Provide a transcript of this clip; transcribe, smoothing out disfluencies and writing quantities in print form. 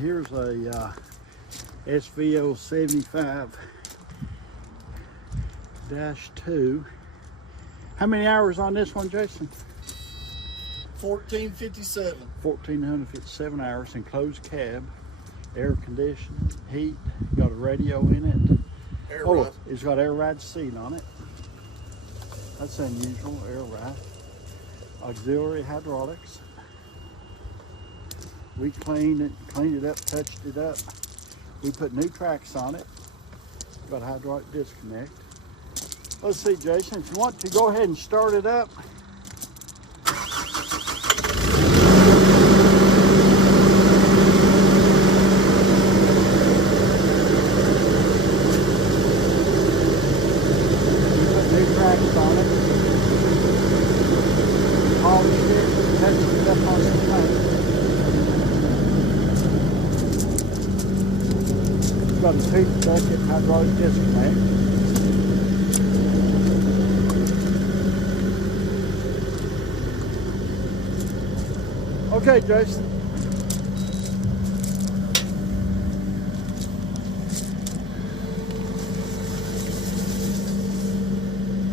Here's a SVL75-2. How many hours on this one, Jason? 1457. 1457 hours. Enclosed cab, air conditioning, heat, got a radio in it. It's got air ride seat on it. That's unusual, air ride. Auxiliary hydraulics. We cleaned it up, touched it up. We put new tracks on it. Got a hydraulic disconnect. Let's see, Jason, if you want to go ahead and start it up. On it, polished it, touched it up on some paint. It's got a tooth bucket hydraulic disconnect. Okay, Jason.